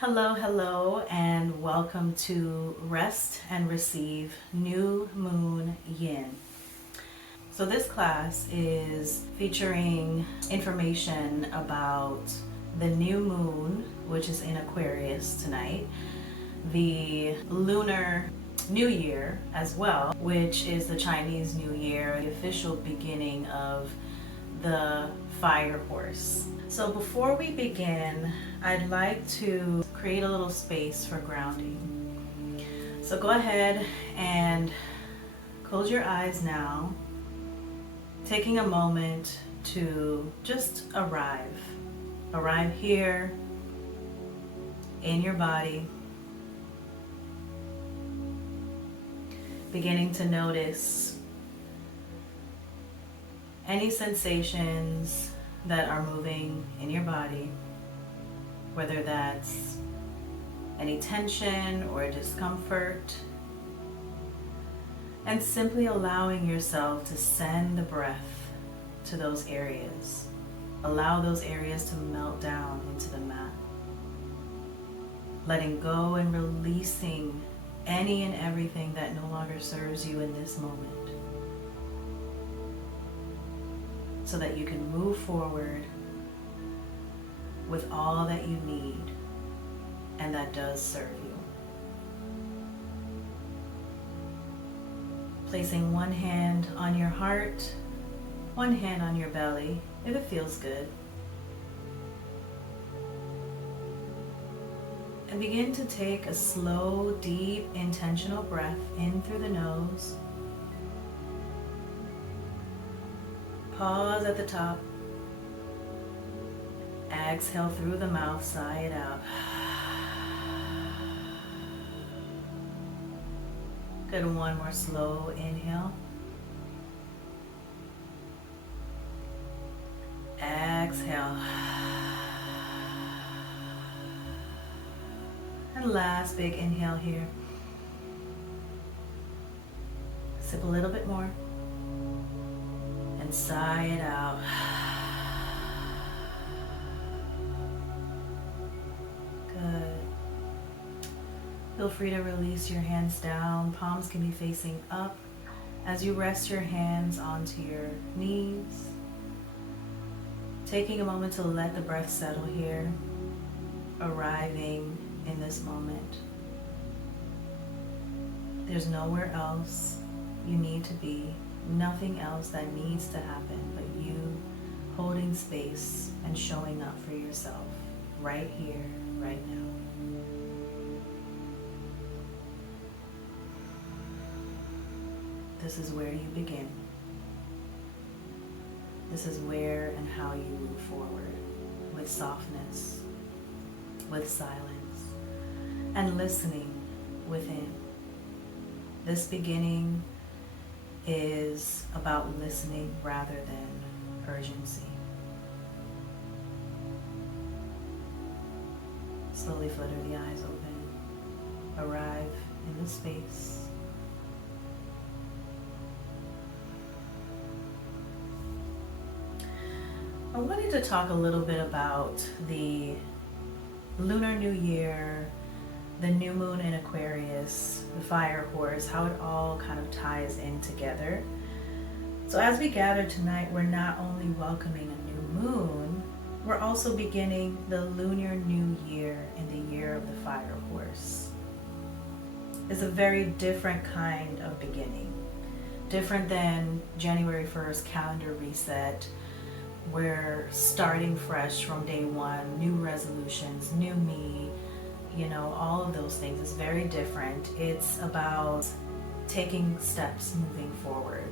Hello, hello, and welcome to Rest and Receive New Moon Yin. So this class is featuring information about the new moon, which is in Aquarius tonight, the Lunar New Year as well, which is the Chinese New Year, the official beginning of the fire horse. So before we begin, I'd like to create a little space for grounding. So go ahead and close your eyes now, taking a moment to just arrive here in your body, beginning to notice any sensations that are moving in your body, whether that's any tension or discomfort, and simply allowing yourself to send the breath to those areas. Allow those areas to melt down into the mat. Letting go and releasing any and everything that no longer serves you in this moment, so that you can move forward with all that you need and that does serve you. Placing one hand on your heart, one hand on your belly, if it feels good. And begin to take a slow, deep, intentional breath in through the nose. Pause at the top. Exhale through the mouth, sigh it out. Good, one more slow inhale. Exhale. And last big inhale here. Sip a little bit more. And sigh it out. Good. Feel free to release your hands down. Palms can be facing up as you rest your hands onto your knees. Taking a moment to let the breath settle here, arriving in this moment. There's nowhere else you need to be, nothing else that needs to happen but you holding space and showing up for yourself right here, right now. This is where you begin. This is where and how you move forward, with softness, with silence, and listening within. This beginning is about listening rather than urgency. Slowly flutter the eyes open. Arrive in the space. I wanted to talk a little bit about the Lunar New Year, the new moon in Aquarius, the fire horse, how it all kind of ties in together. So as we gather tonight, we're not only welcoming a new moon, we're also beginning the Lunar New Year in the year of the fire horse. It's a very different kind of beginning, different than January 1st calendar reset. We're starting fresh from day one, new resolutions, new me, all of those things. It's very different. It's about taking steps moving forward.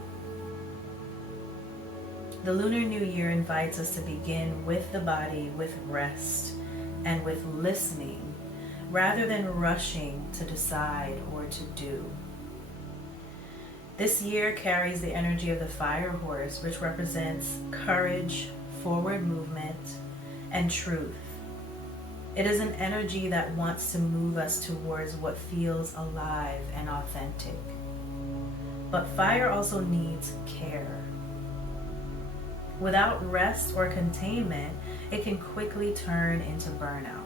The Lunar New Year invites us to begin with the body, with rest, and with listening, rather than rushing to decide or to do. This year carries the energy of the fire horse, which represents courage, forward movement, and truth. It is an energy that wants to move us towards what feels alive and authentic. But fire also needs care. Without rest or containment, it can quickly turn into burnout.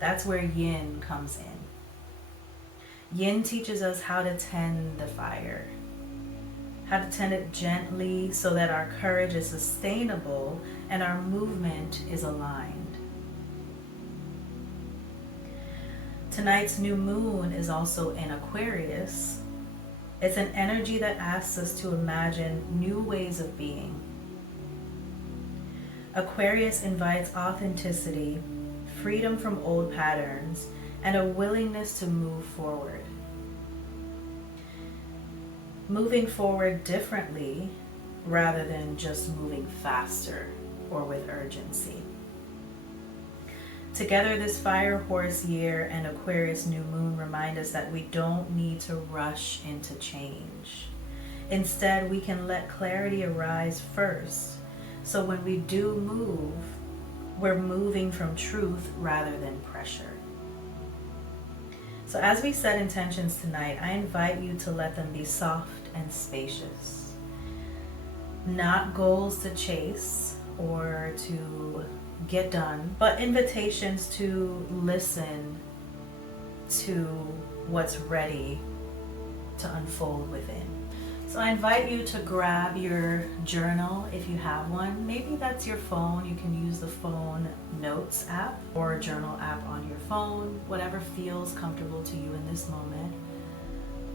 That's where yin comes in. Yin teaches us how to tend the fire, how to tend it gently so that our courage is sustainable and our movement is aligned. Tonight's new moon is also in Aquarius. It's an energy that asks us to imagine new ways of being. Aquarius invites authenticity, freedom from old patterns, and a willingness to move forward. Moving forward differently rather than just moving faster or with urgency. Together, this Fire Horse year and Aquarius new moon remind us that we don't need to rush into change. Instead, we can let clarity arise first. So when we do move, we're moving from truth rather than pressure. So as we set intentions tonight, I invite you to let them be soft and spacious. Not goals to chase or to get done, but invitations to listen to what's ready to unfold within. So I invite you to grab your journal if you have one. Maybe that's your phone. You can use the phone notes app or a journal app on your phone, whatever feels comfortable to you in this moment.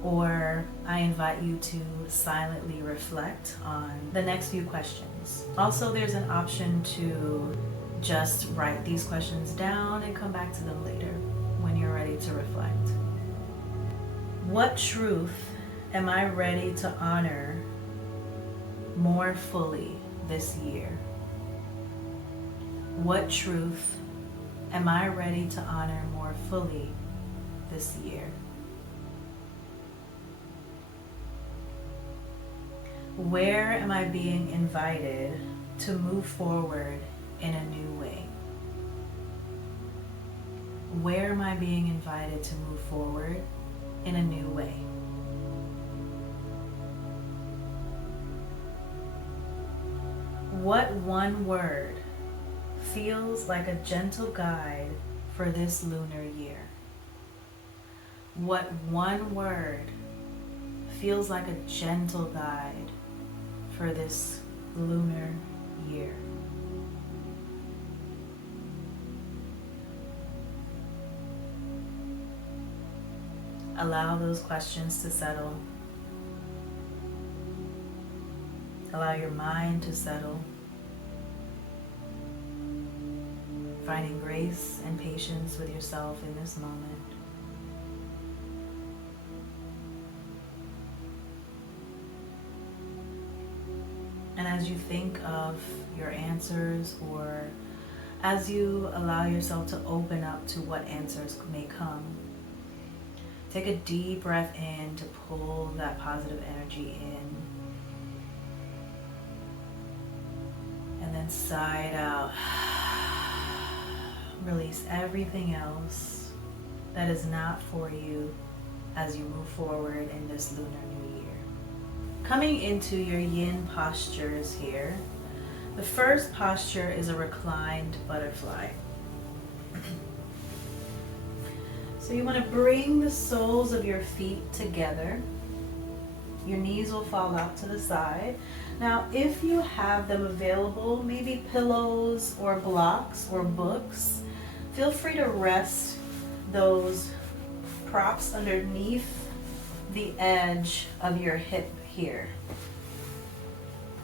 Or I invite you to silently reflect on the next few questions. Also, there's an option to just write these questions down and come back to them later when you're ready to reflect. What truth am I ready to honor more fully this year? What truth am I ready to honor more fully this year? Where am I being invited to move forward in a new way? Where am I being invited to move forward in a new way? What one word feels like a gentle guide for this lunar year? What one word feels like a gentle guide for this lunar year? Allow those questions to settle. Allow your mind to settle. Finding grace and patience with yourself in this moment. And as you think of your answers, or as you allow yourself to open up to what answers may come, take a deep breath in to pull that positive energy in. And then sigh it out. Release everything else that is not for you as you move forward in this Lunar New Year. Coming into your yin postures here, the first posture is a reclined butterfly. So you want to bring the soles of your feet together. Your knees will fall out to the side. Now, if you have them available, maybe pillows or blocks or books, feel free to rest those props underneath the edge of your hip here.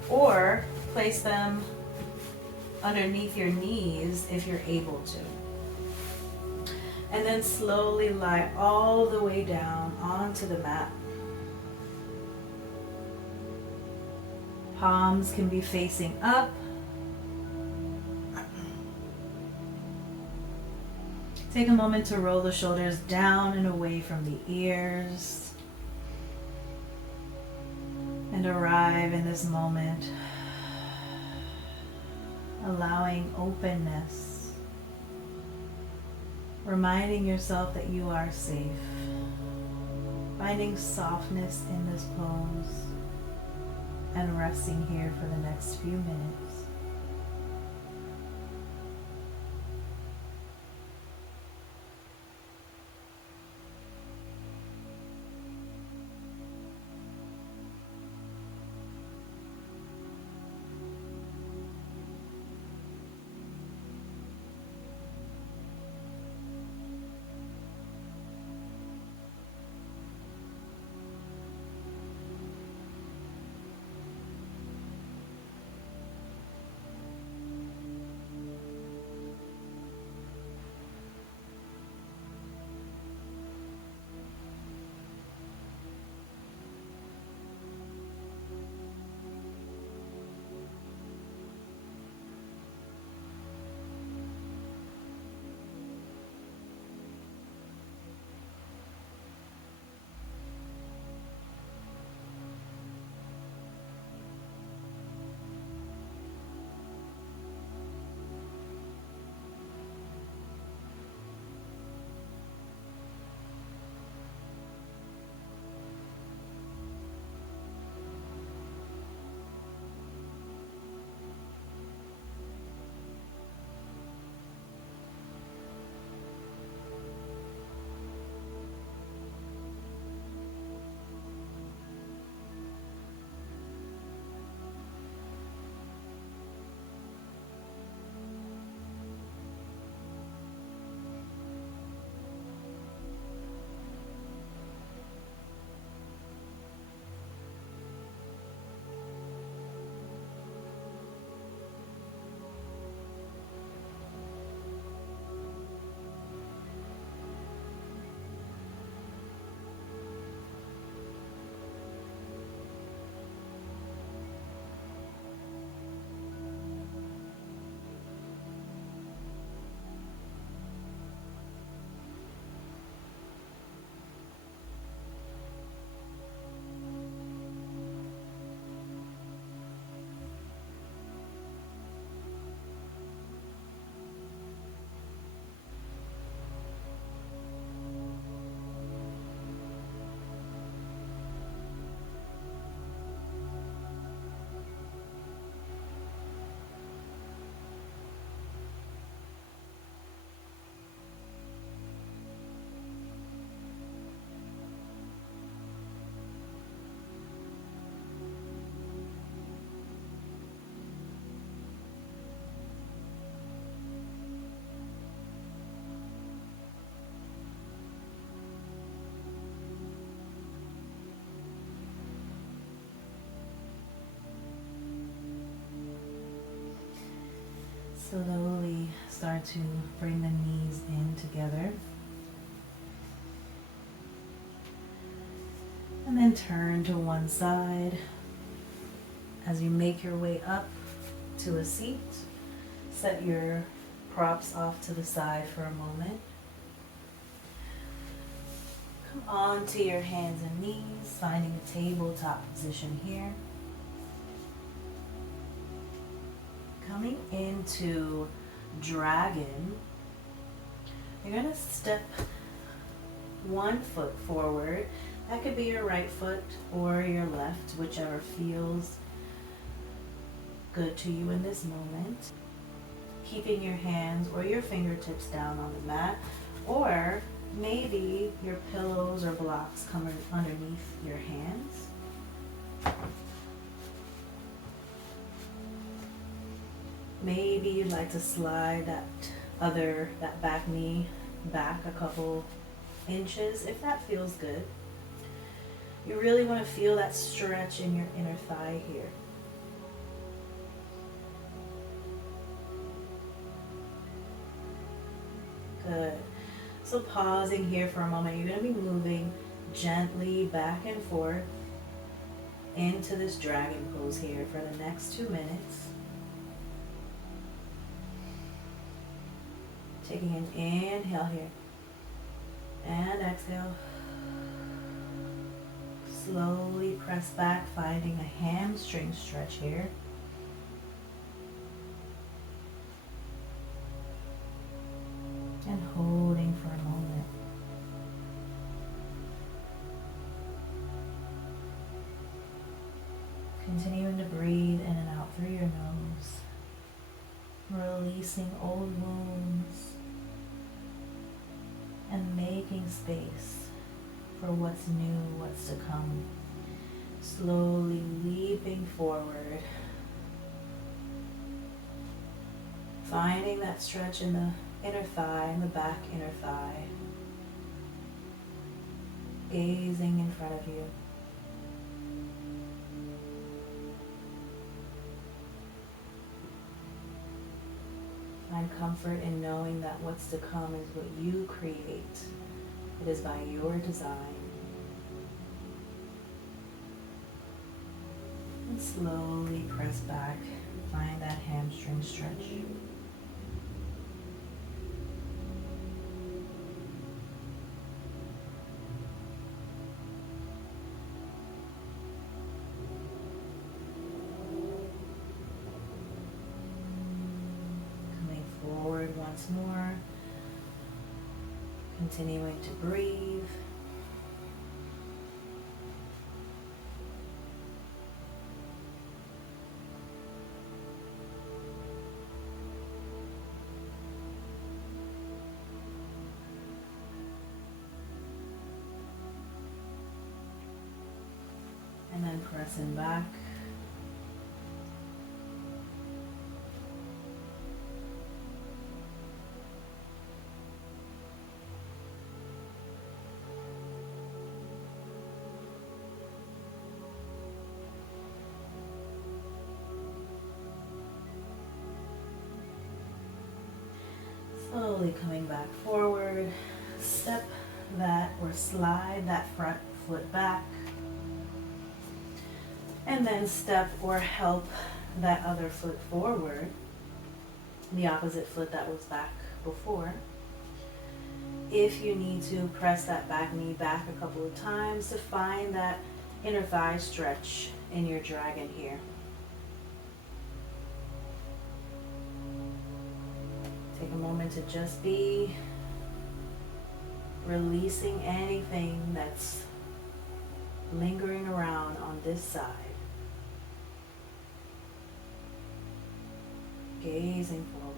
Or place them underneath your knees if you're able to. And then slowly lie all the way down onto the mat. Palms can be facing up. Take a moment to roll the shoulders down and away from the ears. And arrive in this moment, allowing openness, reminding yourself that you are safe, finding softness in this pose, and resting here for the next few minutes. Slowly start to bring the knees in together. And then turn to one side. As you make your way up to a seat, set your props off to the side for a moment. Come on to your hands and knees, finding a tabletop position here. Coming into dragon, you're going to step one foot forward. That could be your right foot or your left, whichever feels good to you in this moment. Keeping your hands or your fingertips down on the mat, or maybe your pillows or blocks come underneath your hands. Maybe you'd like to slide that back knee back a couple inches if that feels good. You really want to feel that stretch in your inner thigh here. Good. So pausing here for a moment, you're going to be moving gently back and forth into this dragon pose here for the next 2 minutes. Taking an inhale here and exhale. Slowly press back, finding a hamstring stretch here. And holding for a moment. Continuing to breathe in and out through your nose. Releasing old wounds. And making space for what's new, what's to come. Slowly leaping forward. Finding that stretch in the inner thigh, in the back inner thigh. Gazing in front of you. Find comfort in knowing that what's to come is what you create. It is by your design. And slowly press back. Find that hamstring stretch. Once more, continuing to breathe. And then pressing back. Slowly coming back forward, step that or slide that front foot back, and then step or help that other foot forward, the opposite foot that was back before. If you need to, press that back knee back a couple of times to find that inner thigh stretch in your dragon here. Take a moment to just be releasing anything that's lingering around on this side. Gazing forward.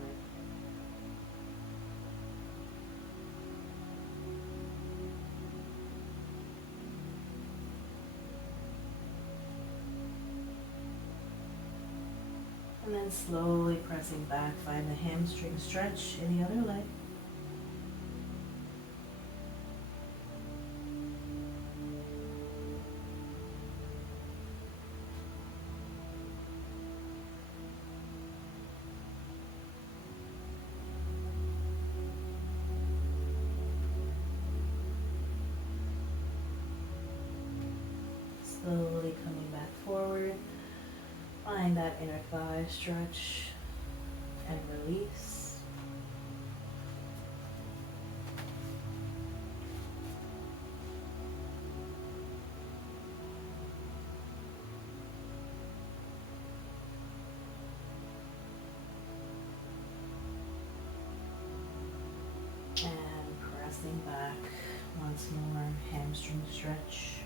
And then slowly pressing back, find the hamstring stretch in the other leg. Slowly coming back forward. Find that inner thigh stretch and release. And pressing back once more, hamstring stretch.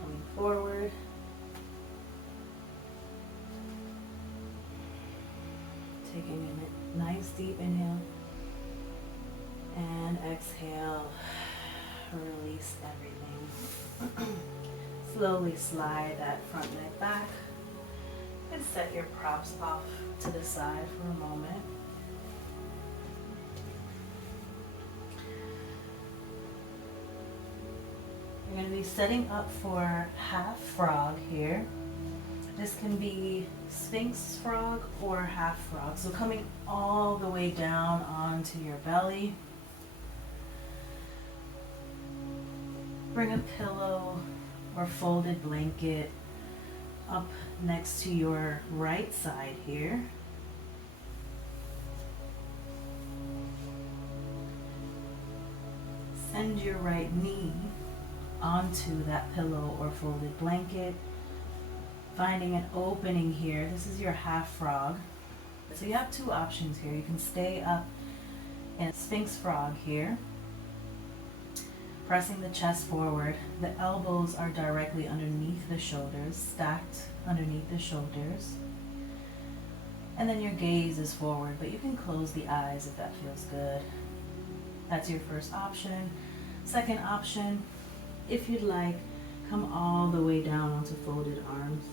Coming forward. Taking a nice deep inhale. And exhale. Release everything. Slowly slide that front leg back and set your props off to the side for a moment. You're going to be setting up for half frog here. This can be Sphinx frog or half frog. So coming all the way down onto your belly. Bring a pillow or folded blanket up next to your right side here. Send your right knee onto that pillow or folded blanket, finding an opening here. This is your half frog. So you have two options here. You can stay up in Sphinx frog here, pressing the chest forward. The elbows are directly underneath the shoulders, stacked underneath the shoulders. And then your gaze is forward, but you can close the eyes if that feels good. That's your first option. Second option, if you'd like, come all the way down onto folded arms.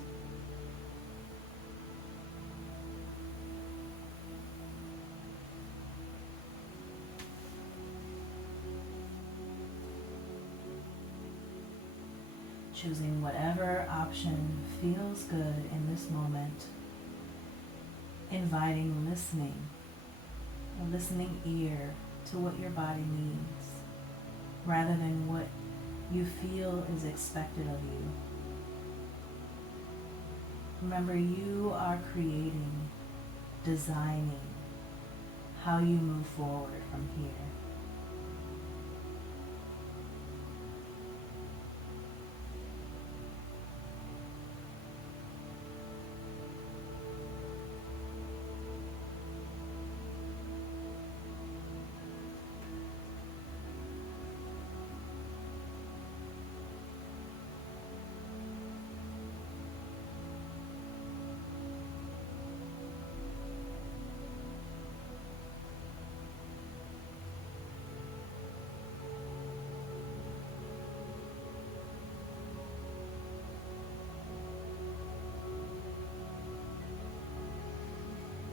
Choosing whatever option feels good in this moment. Inviting listening, a listening ear to what your body needs, rather than what you feel is expected of you. Remember, you are creating, designing how you move forward from here.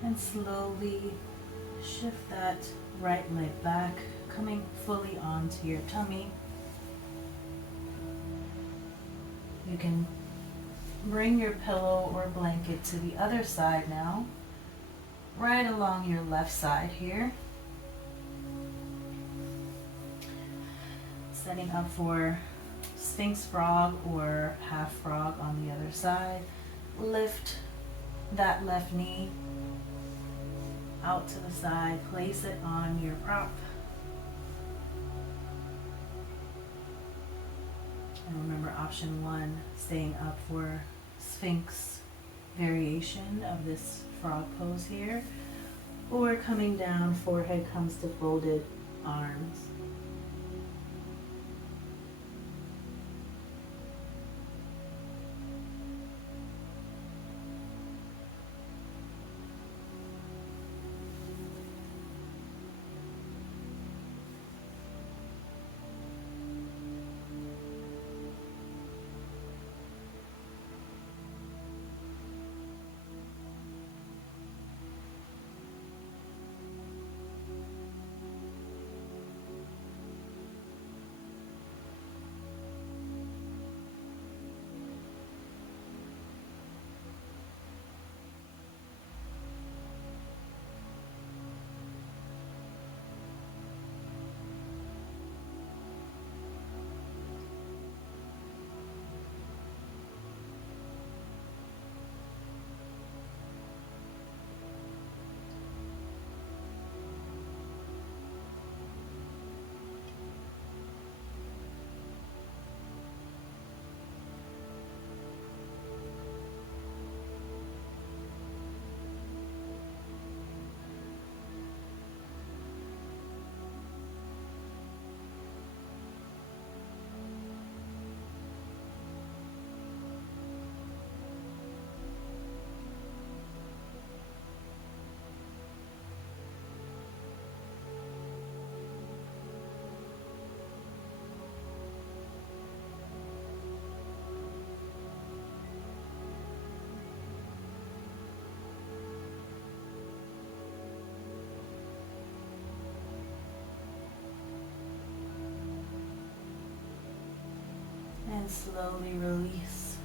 And slowly shift that right leg back, coming fully onto your tummy. You can bring your pillow or blanket to the other side now, right along your left side here. Setting up for Sphinx frog or half frog on the other side. Lift that left knee out to the side, place it on your prop. And remember option one, staying up for Sphinx variation of this frog pose here, or coming down, forehead comes to folded arms. And slowly release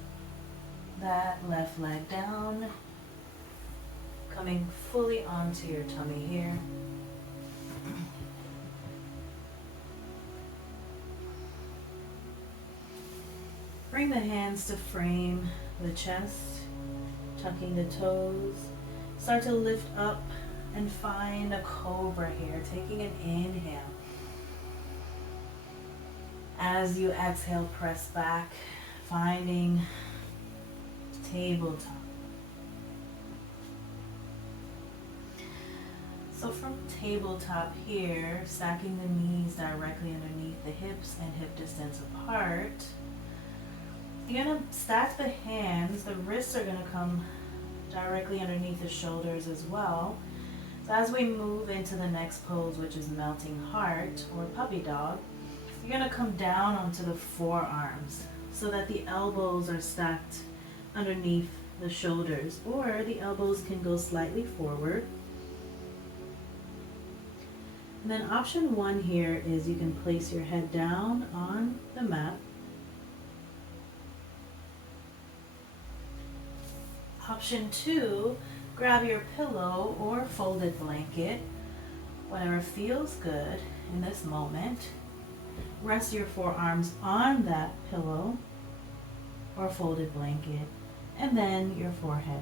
that left leg down, coming fully onto your tummy here. Bring the hands to frame the chest, tucking the toes. Start to lift up and find a cobra here, taking an inhale. As you exhale, press back, finding tabletop. So from tabletop here, stacking the knees directly underneath the hips and hip distance apart, you're going to stack the hands. The wrists are going to come directly underneath the shoulders as well. So as we move into the next pose, which is melting heart or puppy dog, you're going to come down onto the forearms so that the elbows are stacked underneath the shoulders, or the elbows can go slightly forward. And then option one here is you can place your head down on the mat. Option two, grab your pillow or folded blanket, whatever feels good in this moment. Rest your forearms on that pillow or folded blanket, and then your forehead.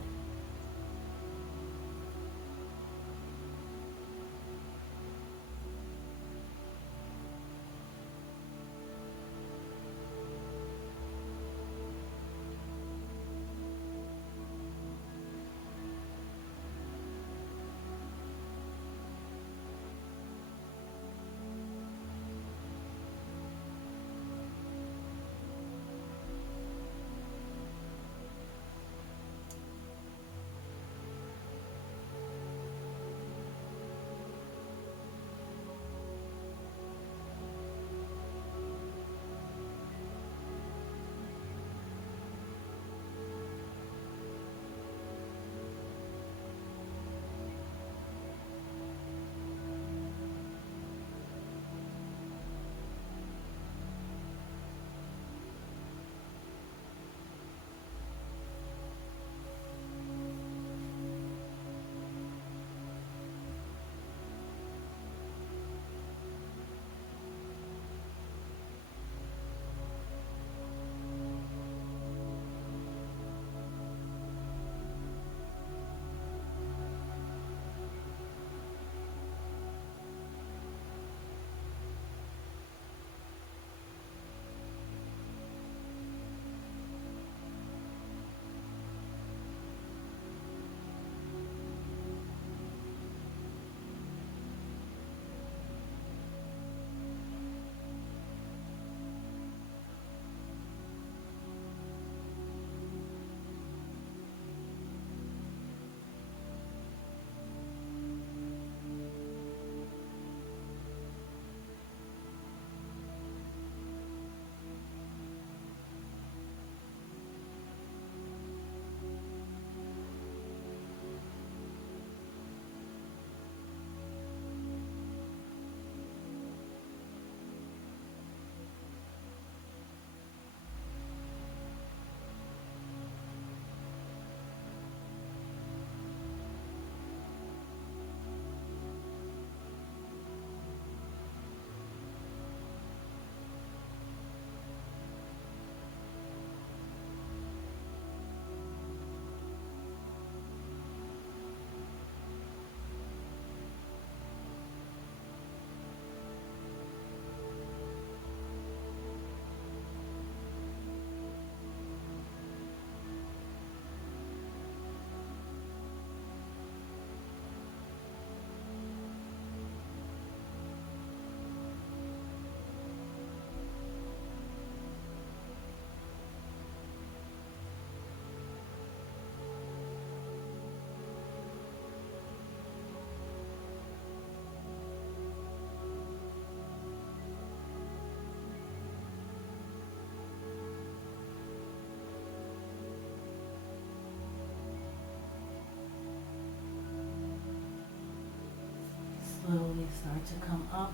Slowly start to come up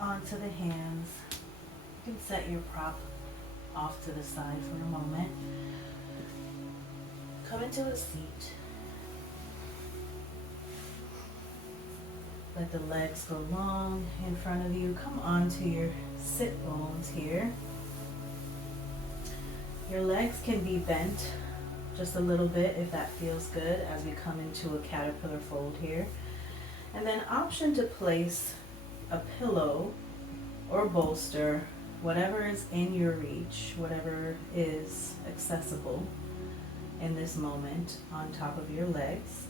onto the hands. You can set your prop off to the side for a moment. Come into a seat. Let the legs go long in front of you. Come onto your sit bones here. Your legs can be bent just a little bit if that feels good as we come into a caterpillar fold here. And then option to place a pillow or bolster, whatever is in your reach, whatever is accessible in this moment, on top of your legs.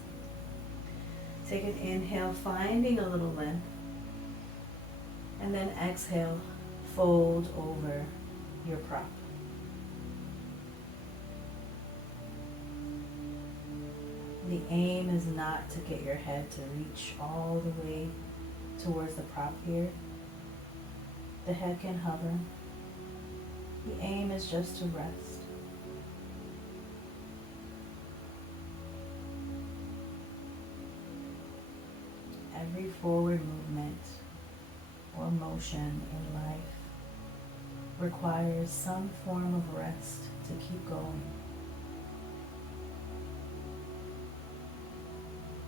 Take an inhale, finding a little length, and then exhale, fold over your prop. The aim is not to get your head to reach all the way towards the prop here. The head can hover. The aim is just to rest. Every forward movement or motion in life requires some form of rest to keep going.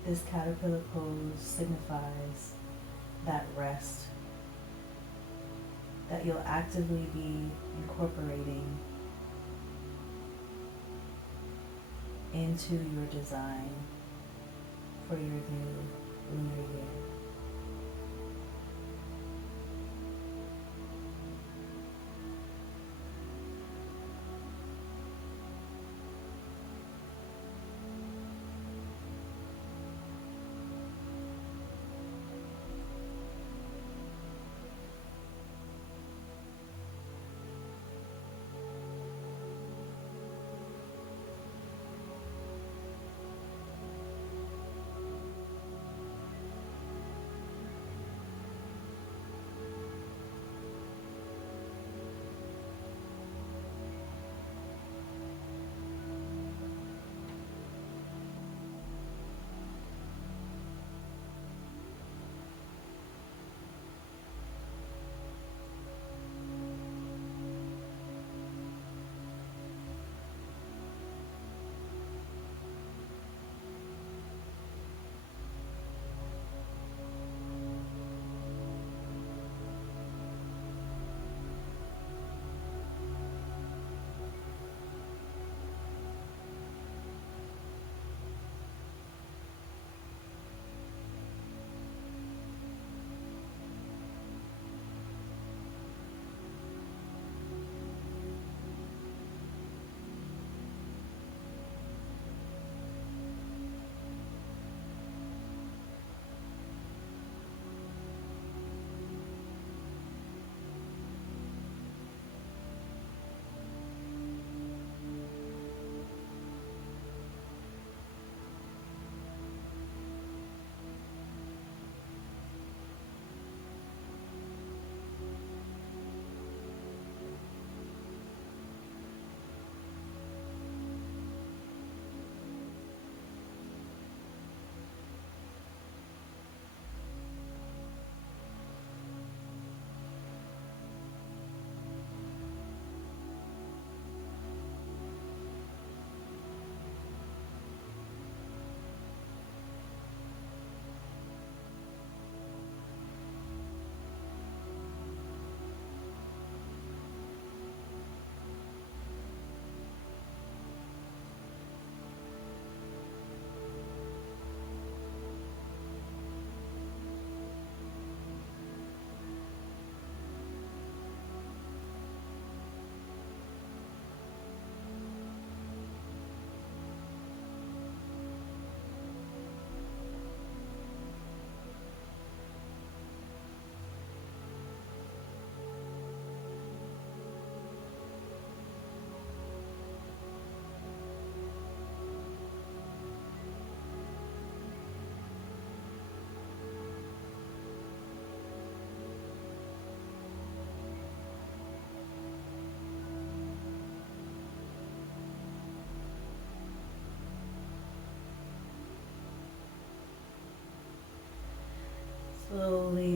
This caterpillar pose signifies that rest that you'll actively be incorporating into your design for your new lunar year.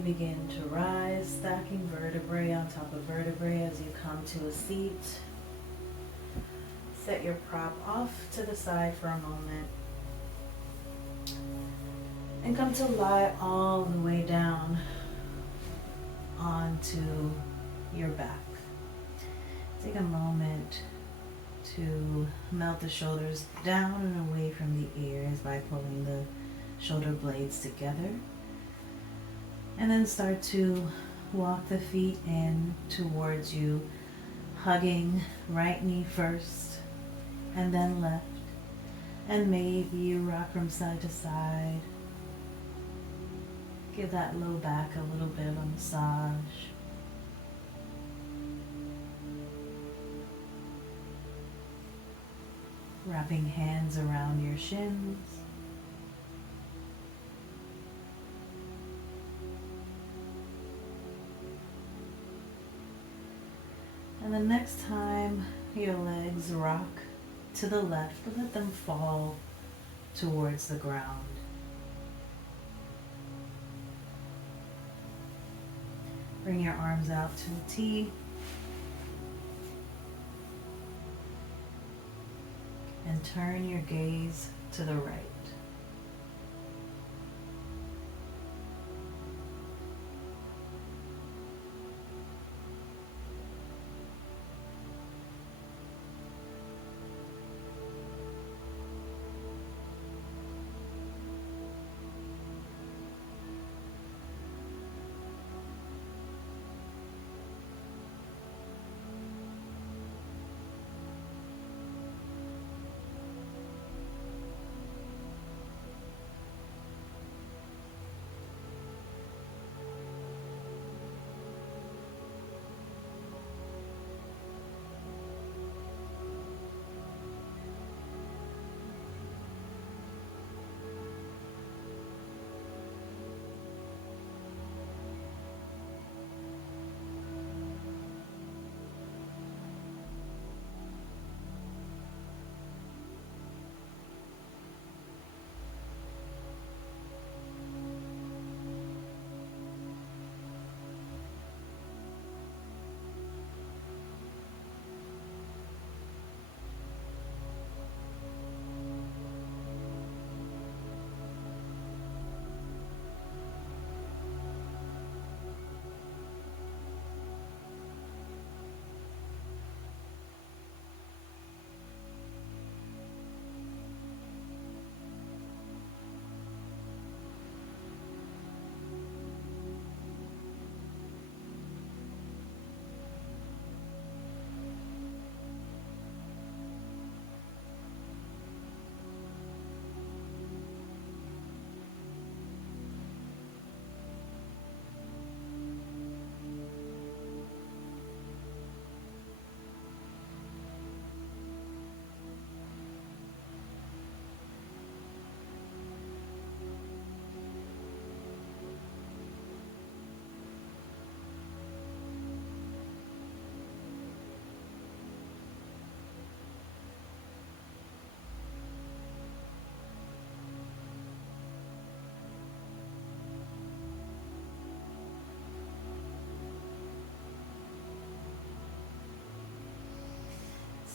begin to rise, stacking vertebrae on top of vertebrae as you come to a seat. Set your prop off to the side for a moment. And come to lie all the way down onto your back. Take a moment to melt the shoulders down and away from the ears by pulling the shoulder blades together. And then start to walk the feet in towards you, hugging right knee first and then left. And maybe you rock from side to side. Give that low back a little bit of a massage. Wrapping hands around your shins. And the next time your legs rock to the left, let them fall towards the ground. Bring your arms out to a T. And turn your gaze to the right.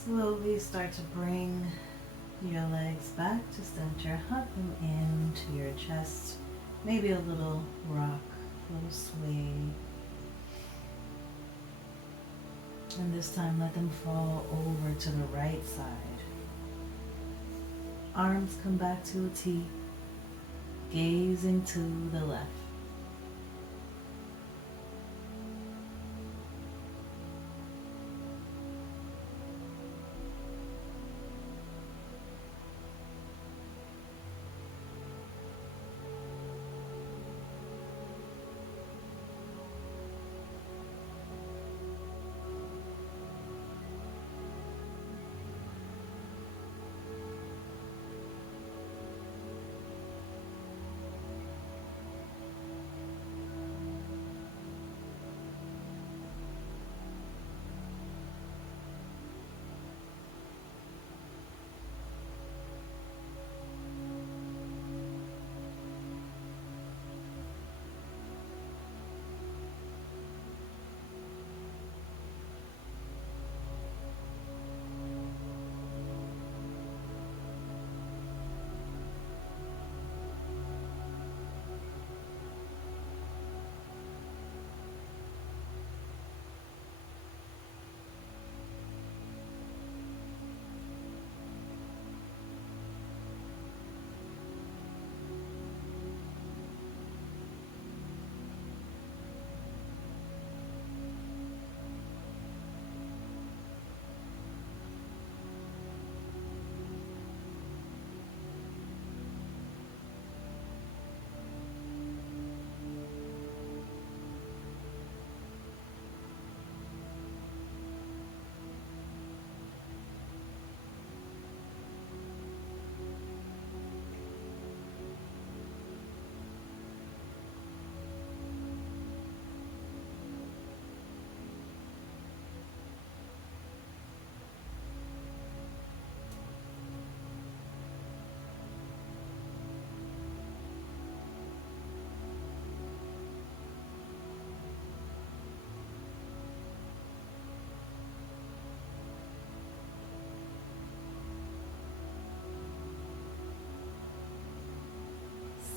Slowly start to bring your legs back to center. Hug them into your chest. Maybe a little rock, a little sway. And this time let them fall over to the right side. Arms come back to a T. Gazing to the left.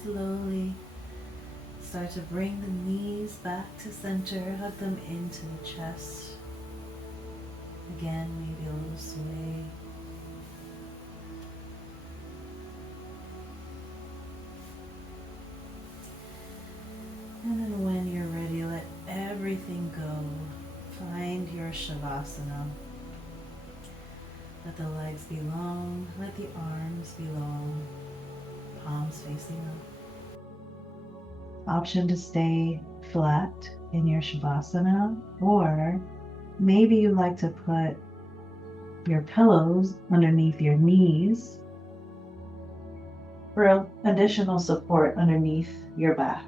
Slowly start to bring the knees back to center, hug them into the chest. Again, maybe a little sway. And then when you're ready, let everything go. Find your Shavasana. Let the legs be long, let the arms be long, palms facing up. Option to stay flat in your Shavasana, or maybe you like to put your pillows underneath your knees for additional support underneath your back.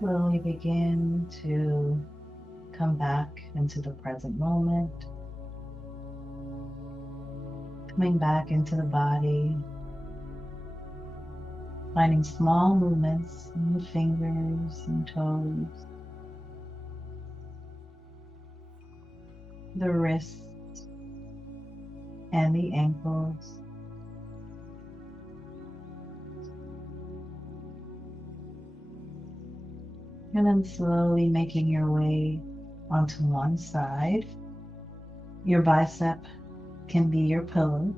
Slowly begin to come back into the present moment, coming back into the body, finding small movements in the fingers and toes, the wrists and the ankles. And then slowly making your way onto one side. Your bicep can be your pillow.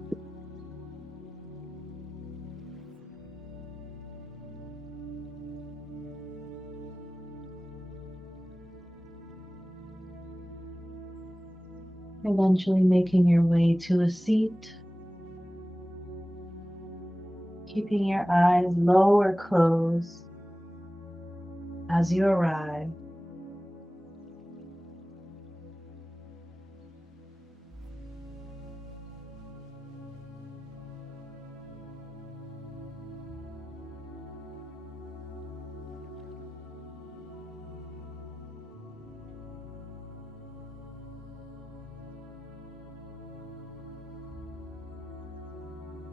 Eventually making your way to a seat, keeping your eyes low or closed as you arrive.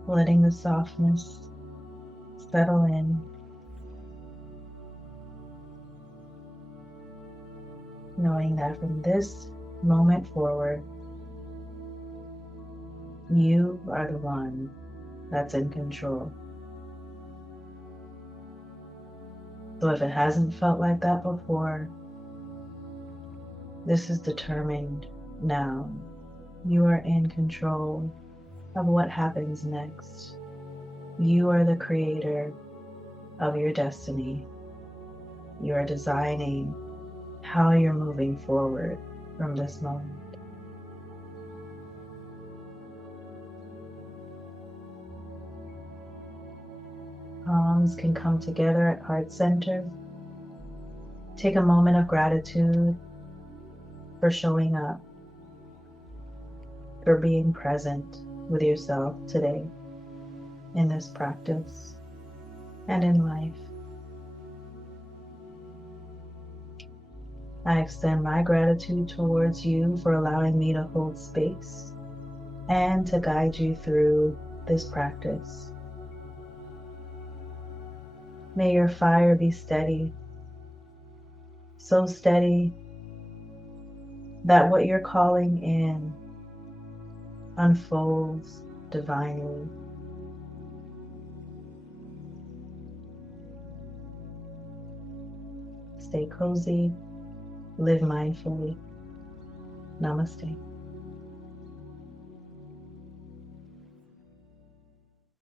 Letting the softness settle in, knowing that from this moment forward, you are the one that's in control. So if it hasn't felt like that before, this is determined now. You are in control of what happens next. You are the creator of your destiny. You are designing how you're moving forward from this moment. Palms can come together at heart center. Take a moment of gratitude for showing up, for being present with yourself today in this practice and in life. I extend my gratitude towards you for allowing me to hold space and to guide you through this practice. May your fire be steady, so steady that what you're calling in unfolds divinely. Stay cozy, live mindfully. Namaste.